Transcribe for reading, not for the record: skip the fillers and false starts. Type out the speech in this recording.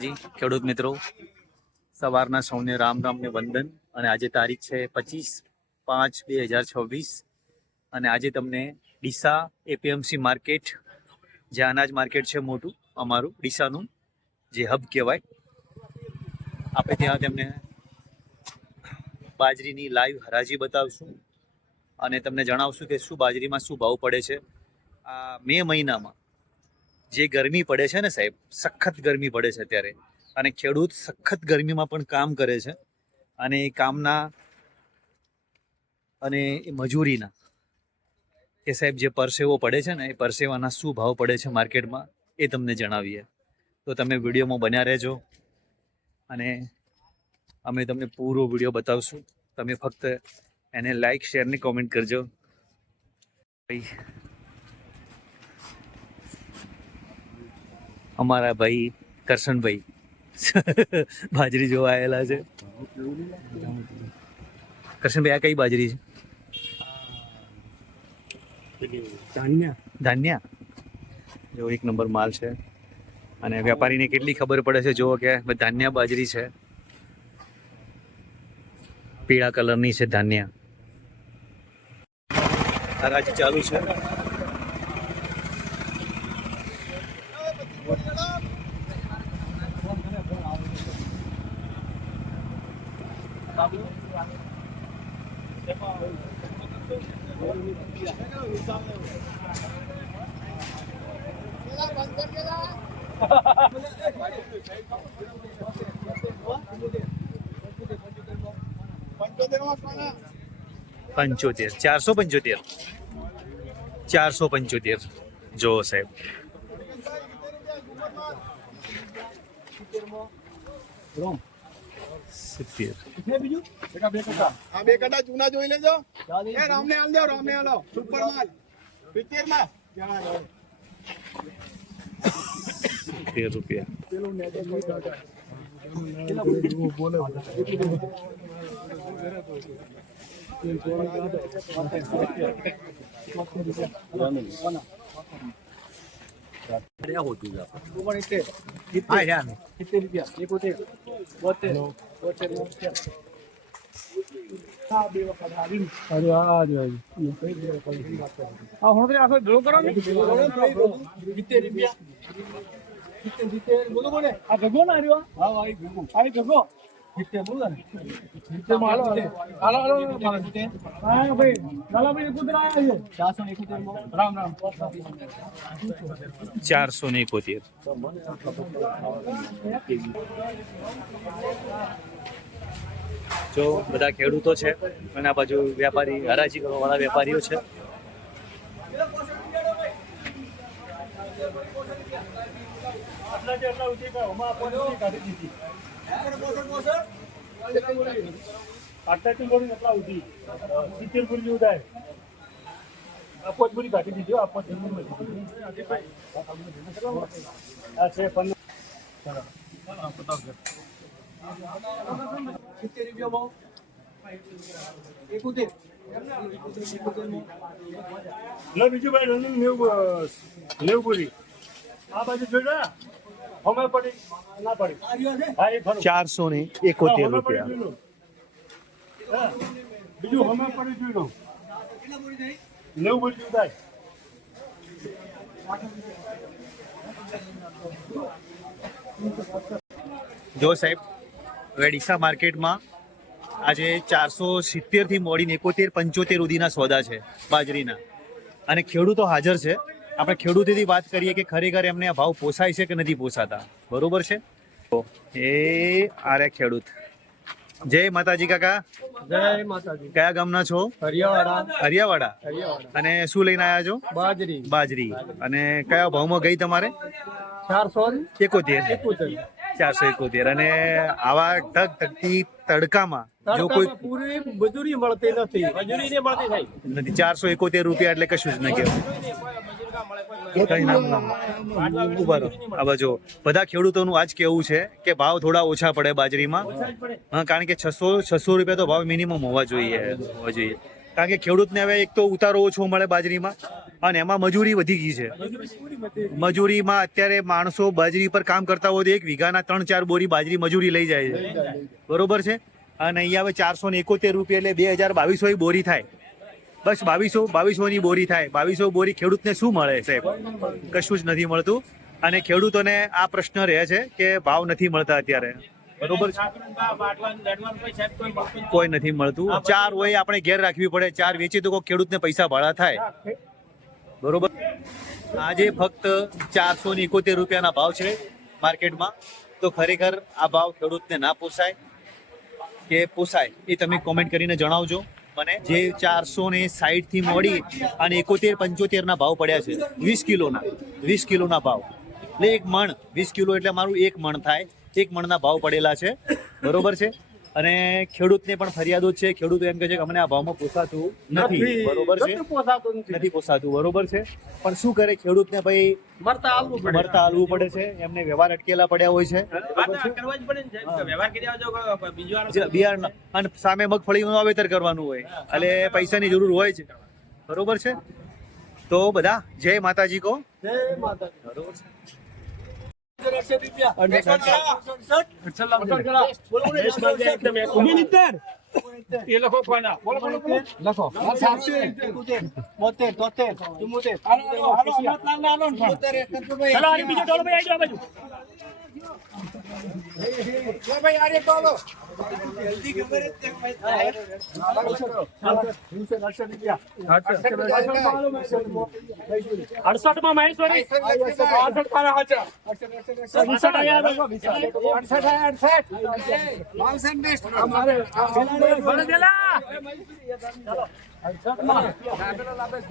જી ખેડૂત મિત્રો, સવારના સૌને રામ રામ ને વંદન. અને આજે તારીખ છે 25/5/2026 અને આજે તમને ડીસા એપીએમસી માર્કેટ, જે અનાજ માર્કેટ છે મોટું અમારું ડીસાનું, જે હબ કહેવાય, આપણે ત્યાં તેમને બાજરીની લાઈવ હરાજી બતાવશું અને તમને જણાવશું કે શું બાજરીમાં શું ભાવ પડે છે. આ મે મહિનામાં જે ગરમી પડે છે ને સાહેબ, સખત ગરમી પડે છે અત્યારે, અને ખેડૂત સખત ગરમીમાં પણ કામ કરે છે, અને એ કામના અને એ મજૂરીના કે સાહેબ જે પરસેવો પડે છે ને, એ પરસેવાના શું ભાવ પડે છે માર્કેટમાં એ તમને જણાવીએ. તો તમે વિડીયોમાં બન્યા રહેજો અને અમે તમને પૂરો વિડીયો બતાવશું. તમે ફક્ત એને લાઈક, શેર ને કોમેન્ટ કરજો. અમારા ભાઈ કરશનભાઈ બાજરી જોવા આવેલા છે. કરશનભાઈ, આ કઈ બાજરી છે? ધાન્યા. જો એક નંબર માલ છે, અને વેપારીને કેટલી ખબર પડે છે જુઓ કે ધાન્યા બાજરી છે, પીળા કલરની છે ધાન્યા. હરાજી ચાલુ છે. પંચોતેર, 475 જો સાહેબ. બે કટા જૂના જોઈ લેજો. રામને હાલ દો, રામને હાલો સુપર માલ 70 માં 70 રૂપિયા. રામ રામ 471. જો બધા ખેડૂતો છે અને આ બાજુ વેપારી, હરાજી કરવા વાળા વેપારીઓ છે. બીજું ભાઈ લેવપુરી આ બાજુ જોઈ અમે પડી ના પડી 471 રૂપિયા. બીજું અમે પડી જોઈ લો લેવપુરી થાય. જો સાહેબ, હવે ડીસા માર્કેટમાં આજે 470 થી મોડીને 71, 75 સુધીના સોદા છે બાજરીના, અને ખેડૂતો હાજર છે. આપણે ખેડૂતોથી વાત કરીએ કે ખરેખર એમને આ ભાવ પોસાય છે કે નથી પોસાતા. બરોબર છે? એ આરે ખેડૂત. જય માતાજી કાકા. જય માતાજી. કયા ગામના છો? હરિયાવાડા. અને શું લઈને આવ્યા છો? બાજરી. અને કયા ભાવમાં ગઈ તમારે? 471. 471. અને આવા ધગધગતી તડકામાં જો કોઈ પૂરી મજૂરી મળતી નથી. 471 રૂપિયા એટલે કશું જ ન કહેવાય. કઈ નામ ઉભા રહો. હવે જો બધા ખેડૂતોનું આજ કેવું છે કે ભાવ થોડા ઓછા પડે બાજરીમાં. હા, કારણ કે 600 રૂપિયા તો ભાવ મિનિમમ હોવા જોઈએ. કારણ કે ખેડૂતને હવે એક તો ઉતારો ઓછો મળે બાજરીમાં અને એમાં મજૂરી વધી ગઈ છે. મજૂરીમાં અત્યારે માણસો બાજરી પર કામ કરતા હોય તો એક વીઘાના 3-4 બોરી બાજરી મજૂરી લઈ જાય છે, બરોબર છે. અને અહીંયા હવે 471 રૂપિયા એટલે 2200 બોરી થાય. બસ 2200ની બોરી થાય. 2200 બોરી ખેડૂતને શું મળે સાહેબ? કશું જ નથી મળતું. અને ખેડૂતોને આ પ્રશ્ન રહે છે કે ભાવ નથી મળતા અત્યારે, બરોબર છે. કોઈ નથી મળતું. 4 હોય આપણે ઘેર રાખવી પડે, 4 વેચી તો કોઈ ખેડૂતને પૈસા ભાડા થાય, બરોબર. આજે ફક્ત 471 રૂપિયાના ભાવ છે માર્કેટમાં. તો ખરેખર આ ભાવ ખેડૂતને ના પોસાય કે પોસાય એ તમે કોમેન્ટ કરીને જણાવજો મને. જે 460 થી મોડી અને 71-75 ના ભાવ પડ્યા છે 20 કિલોના ભાવ, એટલે એક મણ 20 કિલો એટલે મારું એક મણ થાય. એક મણના ભાવ પડેલા છે, બરોબર છે. અને ખેડૂતને પણ ફરિયાદો જ છે. ખેડૂતો એમ કહે છે કે અમને આ ભાવમાં પોસાતું નથી, બરોબર છે, નથી પોસાતું, બરોબર છે. પણ શું કરે ખેડૂતને ભાઈ મરતા હાલવું પડે છે. એમને વ્યવહાર અટકેલા પડ્યા હોય છે, બિયારણ અને સામે મગફળીનું વાવેતર કરવાનું હોય એટલે પૈસાની જરૂર હોય છે, બરોબર છે. તો બધા જય માતાજી કહો, બરોબર છે. એ લખો કોના લખો 72 73 બીજો ડોલો ભાઈ આવી જાવ ભાઈ આરે ડોલો જલ્દી ખબર જ છે 68 માં મહેશ્વરી 68 પારા હાચા 68 આયા 68 અમારે ભણ દેલા ચાલો 68 માં લાભે